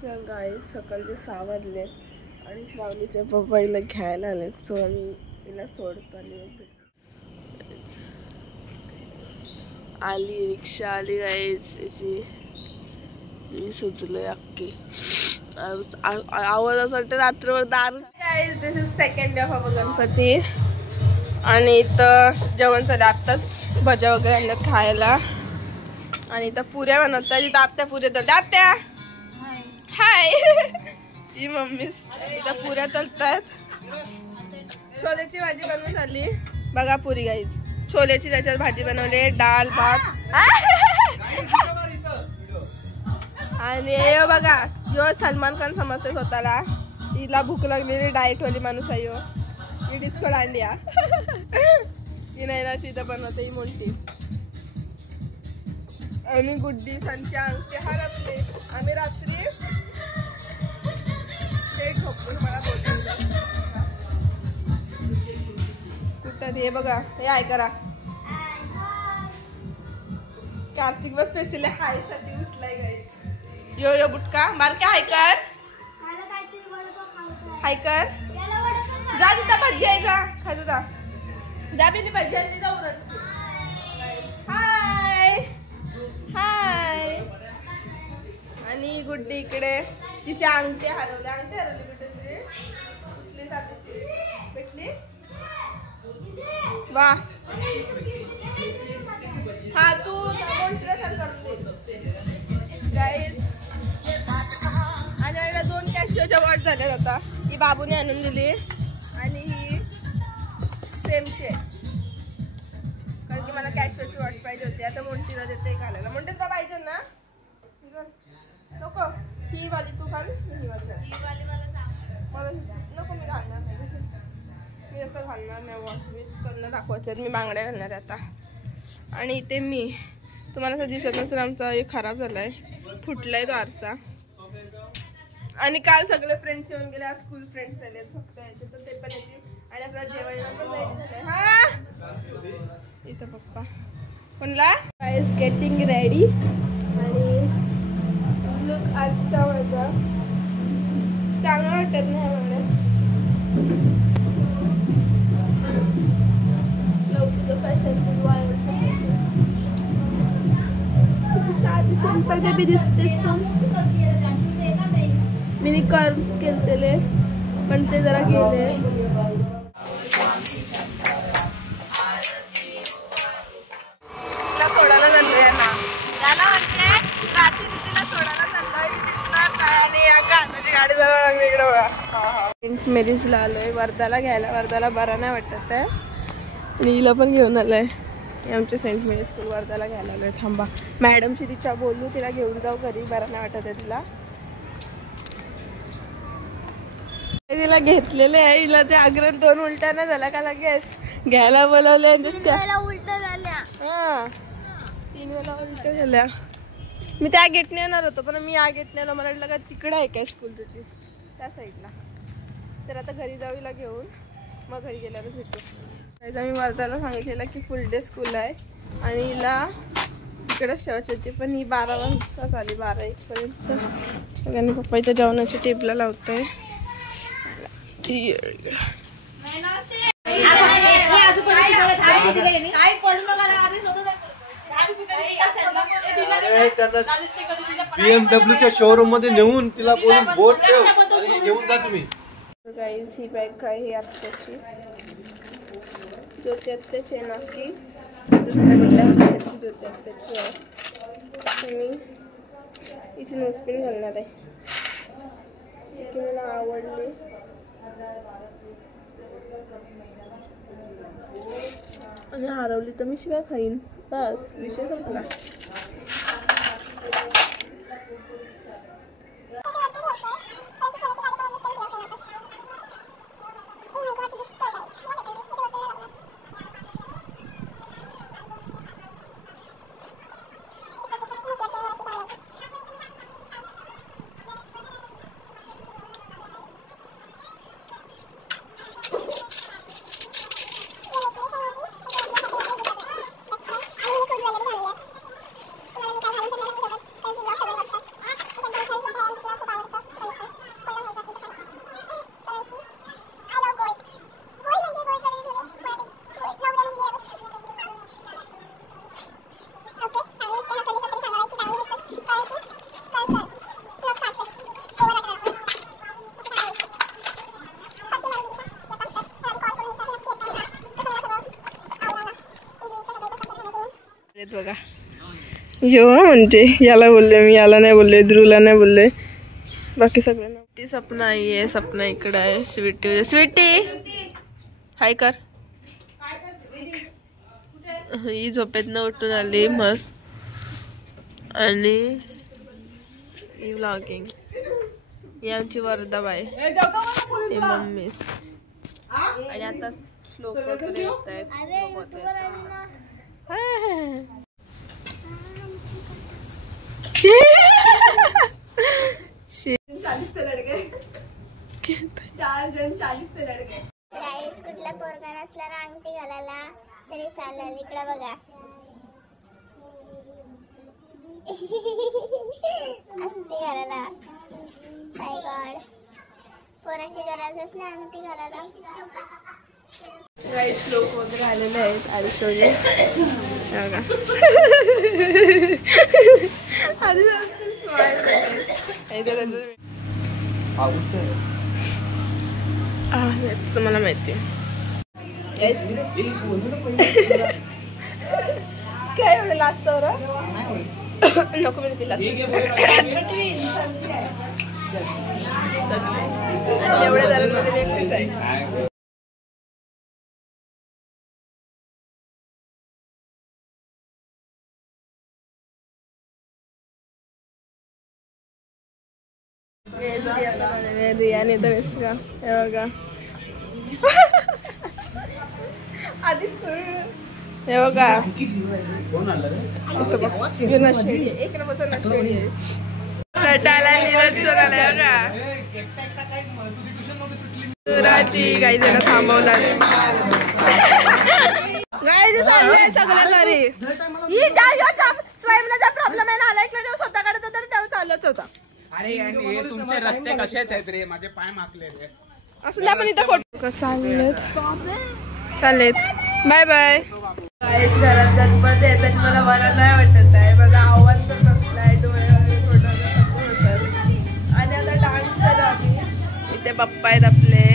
सांगा आहे सकाळचे 6 वाजले आणि श्रावणीच्या पप्पाईला घ्यायला आले. सो आम्ही तिला सोडतो आणि आली रिक्षा आली गाईच याची. मी सुचलोय अख्खी आवाज असं वाटतं रात्रभर दार. Guys this is second day of Ganpati आणि इथं जेवण झालं आत्ताच. भज्या वगैरे आणल्यात खायला आणि इथं पुऱ्या बनवतात. इथं आत्या पुऱ्या तळतात. आत्या हाय. ही मम्मी इथं पुऱ्या तळतात. छोल्याची भाजी बनवून झाली बघा. पुरी गाईज छोल्याची त्याच्यात भाजी बनवली. डाळ भात आणि हे बघा यो सलमान खान समजते स्वतःला. हिला भूक लागलेली डाएटवाली माणूस आहे. ही डिस्को दांडिया ही नाही ना इथं बनवते ही मोठी. आणि गुड्डी संच्या अंगठी हरपले. आम्ही रात्री ते झोपून मला बोलतो कुठं हे बघा. हे आहे करा कार्तिक बस स्पेशली हाय साठी उठलाय गाईज. यो यो बुटका मारके हाय कर हाय कर. जा तिथं भजी आहे जा खायचं जा. जा बिनी भजी आहे जा उरत. हाय हाय. आणि गुड्डी इकडे तिची अंगठी हरवली. अंगठी हरवली कुठे कुठली जातीची भेटली वा. हा तू गाईज. आणि 2 कॅशिओच्या वॉच झाल्यात आता. ही बाबूने आणून दिली आणि ही सेमची आहे कारण की मला कॅशिओची वॉच पाहिजे होती. आता मोंटीला देते घालायला. मोंटी तुला पाहिजे ना नको. ही वाली तू घाल. ही वाली मला नको. मी घालणार नाही. मी असं घालणार नाही. वॉच बीच करणं दाखवायचं. मी बांगड्या घालणार आहे आता. आणि इथे मी तुम्हाला असं दिसत नसेल आमचा हे खराब झालाय. फुटलाय तो आरसा. आणि काल सगळे फ्रेंड्स येऊन गेले. आज स्कूल फ्रेंड्स राहिले फक्त याचे तर ते पण येतील. आणि आपल्याला जेवायला पण जायचं झालंय. हा इथं पप्पा कोणला इज गेटिंग रेडी. आणि लुक आजचा माझा चांगला वाटत नाही मला. फॅशन साधी सिंपल बेबी दिसतेस पण. मी कर्व्स केलेले पण ते जरा गेले. तिला सोडायला चाललोय ना. त्याला म्हणते प्राची तिला सोडायला चाललोय. ती दिसणार काय. आणि या कांद्याची गाडी जरा लागली इकडे बघा. सेंट मेरीजला आलोय वर्धाला घ्यायला. वर्धाला बरा नाही वाटत आहे. आणि हिला पण घेऊन आलोय. आमच्या सेंट मेरी स्कूल वर्धाला घ्यायला आलोय. थांबा मॅडमशी तिच्या बोलू. तिला घेऊन जाऊ घरी. बरा नाही वाटत आहे तिला. तिला घेतलेले आहे. हिला ते आग्रह 2 उलट्या नाही झाल्या का लगेच घ्यायला बोलवले. उलट्या झाल्या. हा 3 वेळा उलट्या झाल्या. मी त्या गेटने येणार होतो पण मी या गेटने आलो. मला वाटलं का तिकडे आहे काय स्कूल तुझी त्या साईडला. तर आता घरी जाऊ हिला घेऊन. मग घरी गेल्यावर भेटू. मी वर्धाला सांगितलेलं की फुल डे स्कूल आहे आणि हिला तिकडेच ठेवायची होती. पण ही 12 वाजता आली. 12-1 पर्यंत. सगळ्यांनी पप्पा इथं जेवणाच्या टेबला लावतोय. BMW च्या शोरूम मध्ये नेऊन तिला बोलून बोट ठेव आणि घेऊन जा तुम्ही. गाईज ही बॅग काय ही आत्याची ज्योती आत्याची आहे ना की दुसऱ्या कुठल्या ज्योती आत्याची आहे. मी हिची नोजपिन घालणार आहे जी की मला आवडली. आणि हरवली तर मी शिवाय खाईन. बस विषय संपला. बघा. जेव्हा म्हणते याला बोलले मी, याला नाही बोलले, ध्रुवला नाही बोलले, बाकी सगळ्यांना. ती सपना आहे, सपना इकडं आहे. स्वीटी, स्वीटी हाय कर. ही झोपेतनं उठून आली मस्त. आणि ही व्लॉगिंग. ही आमची वरदाबाई, ही मम्मीस. आणि आता श्लोक वगैरे येत आहेत. कुठला पोरगा नसला ना अंगठी घालायला तरी चालेल. इकडे बघा अंगठी घालायला. माय गॉड, पोराची गरजच ना अंगठी घालायला. काही श्लोक वगैरे आलेले आहेत आयुष्याचे. तुम्हाला माहिती काय एवढं लास्ट नको मी पिला एवढ्या जणांमध्ये. रियाने तर बेस्ट का हे बघा. हे बघा एक नंबरचा नटाला नीरज शोधायला बघा. राजी काही जण थांबवला गाय चाललंय सगळं घरी. स्वयंपाकाचा प्रॉब्लेम आहे ना, ऐकलं जेव्हा स्वतः काढत होता तेव्हा चालत होता. अरे हे तुमचे रस्ते कशाच आहेत रे, माझे पाय माकले रे. असं आपण इथं फोटो चाललेत. Bye bye. घरात गणपती आहे तर मला बरं नाही वाटत आहे. माझा आवाज तर कसलाय, डोळे वगैरे थोडं होतात. आणि आता डान्स करू आम्ही. इथे पप्पा आहेत आपले.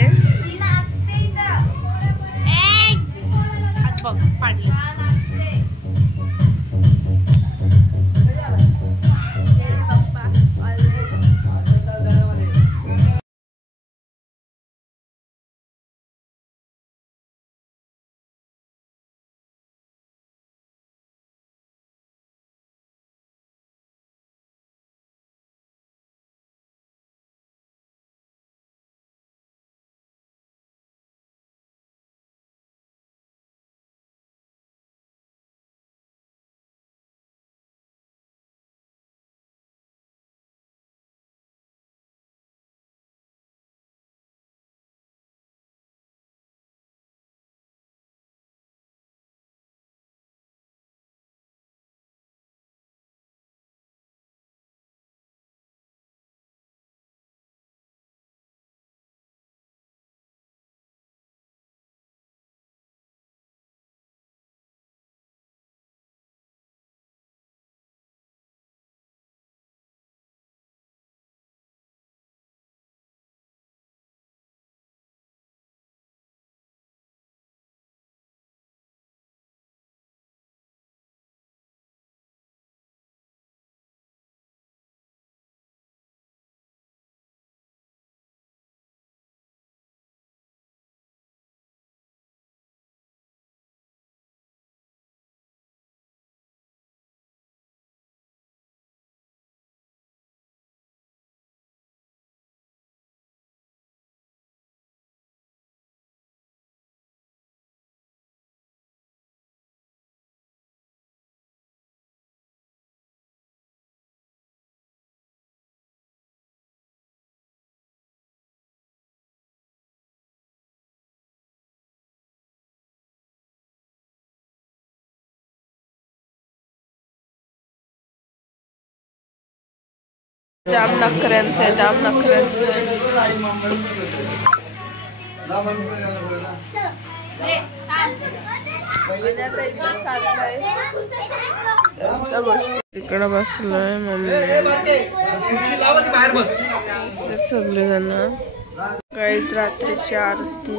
जाम नखऱ्यांचे, जाम नखऱ्यांचे. तिकडं बसलोय मम्मी सगळे जण. काहीच रात्रीची आरती.